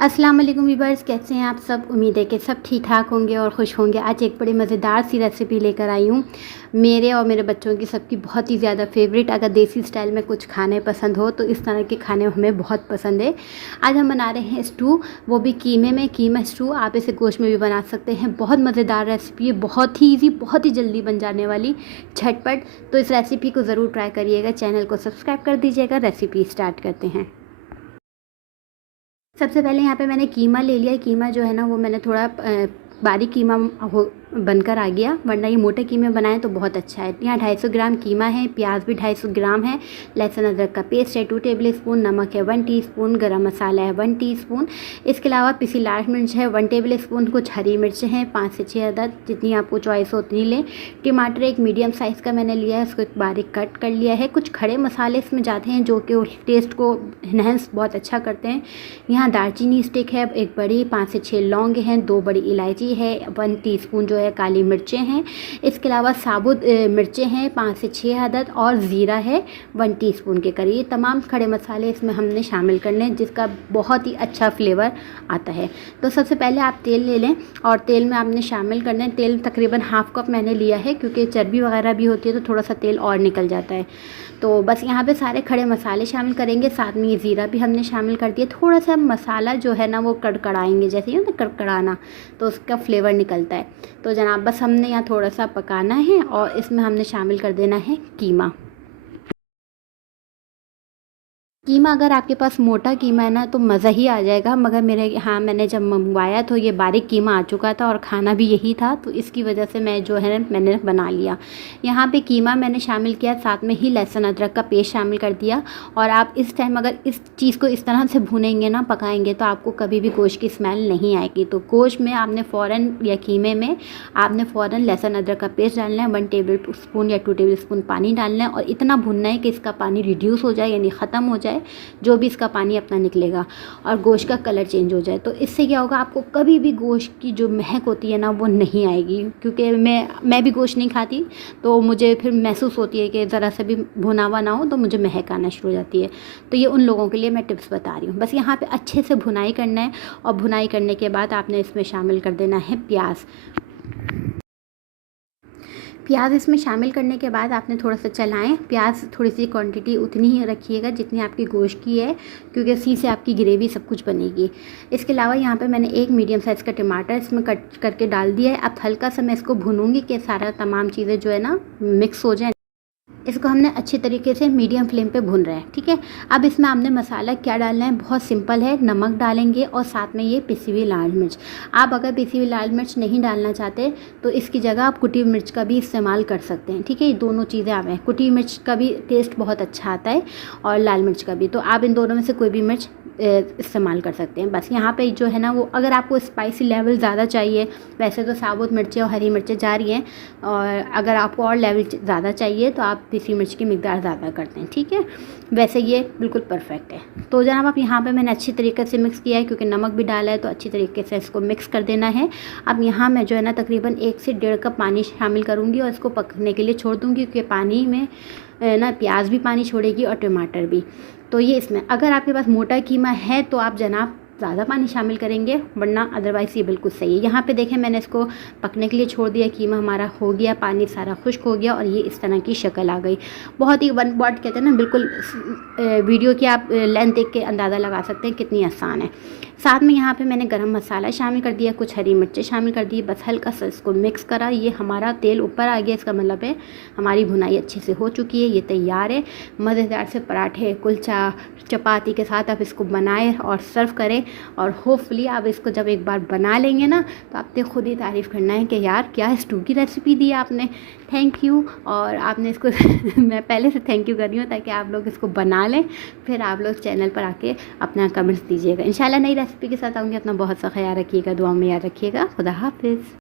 अस्सलाम वालेकुम व्यूअर्स, कैसे हैं आप सब। उम्मीद है कि सब ठीक ठाक होंगे और खुश होंगे। आज एक बड़ी मज़ेदार सी रेसिपी लेकर आई हूँ, मेरे और मेरे बच्चों की सबकी बहुत ही ज़्यादा फेवरेट। अगर देसी स्टाइल में कुछ खाने पसंद हो तो इस तरह के खाने हमें बहुत पसंद है। आज हम बना रहे हैं स्टू, वो भी कीमे में। कीमा स्टू आप इसे गोश्त में भी बना सकते हैं। बहुत मज़ेदार रेसिपी है, बहुत ही ईजी, बहुत ही जल्दी बन जाने वाली, झटपट। तो इस रेसिपी को ज़रूर ट्राई करिएगा। चैनल को सब्सक्राइब कर दीजिएगा। रेसिपी स्टार्ट करते हैं। सबसे पहले यहाँ पे मैंने कीमा ले लिया है। कीमा जो है ना वो मैंने थोड़ा बारीक कीमा हो बनकर आ गया, वरना ये मोटे कीमे बनाएं तो बहुत अच्छा है। यहाँ 250 ग्राम कीमा है, प्याज भी 250 ग्राम है, लहसुन अदरक का पेस्ट है 2 टेबल स्पून, नमक है 1 टीस्पून, गरम मसाला है 1 टीस्पून। इसके अलावा पिसी लाल मिर्च है 1 टेबल स्पून, कुछ हरी मिर्च हैं 5 से 6 अदद, जितनी आपको चॉइस हो उतनी लें। टमाटर एक मीडियम साइज़ का मैंने लिया है, उसको बारीक कट कर लिया है। कुछ खड़े मसाले इसमें जाते हैं जो कि टेस्ट को इन्हेंस बहुत अच्छा करते हैं। यहाँ दालचीनी स्टिक है एक बड़ी, 5 से 6 लौंग हैं, 2 बड़ी इलायची है, 1 टीस्पून जो है काली मिर्चें हैं। इसके अलावा साबुत मिर्चें हैं 5 से 6 अदद, और ज़ीरा है 1 टीस्पून के करीब। ये तमाम खड़े मसाले इसमें हमने शामिल करने हैं, जिसका बहुत ही अच्छा फ्लेवर आता है। तो सबसे पहले आप तेल ले लें और तेल में आपने शामिल करना है। तेल तकरीबन हाफ़ कप मैंने लिया है, क्योंकि चर्बी वगैरह भी होती है तो थोड़ा सा तेल और निकल जाता है। तो बस यहाँ पे सारे खड़े मसाले शामिल करेंगे, साथ में ये ज़ीरा भी हमने शामिल कर दिया। थोड़ा सा मसाला जो है ना वो कड़कड़ाएंगे, जैसे ये ना कड़कड़ाना, तो उसका फ्लेवर निकलता है। तो जनाब बस हमने यहाँ थोड़ा सा पकाना है और इसमें हमने शामिल कर देना है कीमा। कीमा अगर आपके पास मोटा कीमा है ना तो मज़ा ही आ जाएगा, मगर मेरे यहाँ मैंने जब मंगवाया तो ये बारीक कीमा आ चुका था और खाना भी यही था, तो इसकी वजह से मैं जो है मैंने बना लिया। यहाँ पे कीमा मैंने शामिल किया, साथ में ही लहसुन अदरक का पेस्ट शामिल कर दिया। और आप इस टाइम अगर इस चीज़ को इस तरह से भूनेंगे ना, पकाएंगे, तो आपको कभी भी गोश्त की स्मेल नहीं आएगी। तो गोश्त में आपने फ़ौरन, या कीमे में आपने फ़ौरन लहसुन अदरक का पेस्ट डालना है, 1 टेबल स्पून या 2 टेबल स्पून पानी डालना है, और इतना भूनना है कि इसका पानी रिड्यूस हो जाए, यानी ख़त्म हो जाए, जो भी इसका पानी अपना निकलेगा, और गोश्त का कलर चेंज हो जाए। तो इससे क्या होगा, आपको कभी भी गोश्त की जो महक होती है ना वो नहीं आएगी। क्योंकि मैं भी गोश्त नहीं खाती, तो मुझे फिर महसूस होती है कि ज़रा सा भी भुना हुआ ना हो तो मुझे महक आना शुरू हो जाती है। तो ये उन लोगों के लिए मैं टिप्स बता रही हूँ। बस यहाँ पे अच्छे से भुनाई करना है, और भुनाई करने के बाद आपने इसमें शामिल कर देना है प्याज। प्याज इसमें शामिल करने के बाद आपने थोड़ा सा चलाएं। प्याज थोड़ी सी क्वांटिटी उतनी ही रखिएगा जितनी आपकी गोश्त की है, क्योंकि इसी से आपकी ग्रेवी सब कुछ बनेगी। इसके अलावा यहाँ पे मैंने एक मीडियम साइज़ का टमाटर इसमें कट करके डाल दिया है। अब हल्का सा मैं इसको भूनूंगी कि सारा तमाम चीज़ें जो है ना मिक्स हो जाए। इसको हमने अच्छे तरीके से मीडियम फ्लेम पे भून रहे हैं, ठीक है। अब इसमें हमने मसाला क्या डालना है, बहुत सिंपल है। नमक डालेंगे और साथ में ये पिसी हुई लाल मिर्च। आप अगर पिसी हुई लाल मिर्च नहीं डालना चाहते तो इसकी जगह आप कुटी मिर्च का भी इस्तेमाल कर सकते हैं, ठीक है। ये दोनों चीज़ें आप हैं, कुटी मिर्च का भी टेस्ट बहुत अच्छा आता है और लाल मिर्च का भी, तो आप इन दोनों में से कोई भी मिर्च इस्तेमाल कर सकते हैं। बस यहाँ पे जो है ना वो, अगर आपको स्पाइसी लेवल ज़्यादा चाहिए, वैसे तो साबुत मिर्चें और हरी मिर्चें जा रही हैं, और अगर आपको और लेवल ज़्यादा चाहिए तो आप पिसी मिर्च की मिकदार ज़्यादा करते हैं, ठीक है। वैसे ये बिल्कुल परफेक्ट है। तो जनाब आप यहाँ पे मैंने अच्छी तरीके से मिक्स किया है, क्योंकि नमक भी डाला है, तो अच्छी तरीके से इसको मिक्स कर देना है। अब यहाँ मैं जो है ना तकरीबन 1 से 1.5 कप पानी शामिल करूँगी और इसको पकने के लिए छोड़ दूँगी, क्योंकि पानी में ना प्याज भी पानी छोड़ेगी और टमाटर भी। तो ये इसमें अगर आपके पास मोटा कीमा है तो आप जनाब ज़्यादा पानी शामिल करेंगे, वरना अदरवाइज़ ये बिल्कुल सही है। यहाँ पे देखें मैंने इसको पकने के लिए छोड़ दिया, कीमा हमारा हो गया, पानी सारा खुश्क हो गया और ये इस तरह की शक्ल आ गई। बहुत ही वन पॉट कहते हैं ना, बिल्कुल वीडियो की आप लेंथ देख के अंदाज़ा लगा सकते हैं कितनी आसान है। साथ में यहाँ पे मैंने गरम मसाला शामिल कर दिया, कुछ हरी मिर्चें शामिल कर दी, बस हल्का सा इसको मिक्स करा। ये हमारा तेल ऊपर आ गया, इसका मतलब है हमारी भुनाई अच्छे से हो चुकी है, ये तैयार है। मज़ेदार से पराठे, कुलचा, चपाती के साथ आप इसको बनाएं और सर्व करें। और होपफुली आप इसको जब एक बार बना लेंगे ना तो आपने खुद ही तारीफ़ करना है कि यार क्या स्टू की रेसिपी दी आपने, थैंक यू। और आपने इसको मैं पहले से थैंक यू कर रही हूँ, ताकि आप लोग इसको बना लें, फिर आप लोग चैनल पर आके अपना कमेंट्स दीजिएगा। इंशाल्लाह नई रेसिपी के साथ आऊँगी। अपना बहुत सा ख्याल रखिएगा, दुआ में याद रखिएगा। खुदा हाफिज़।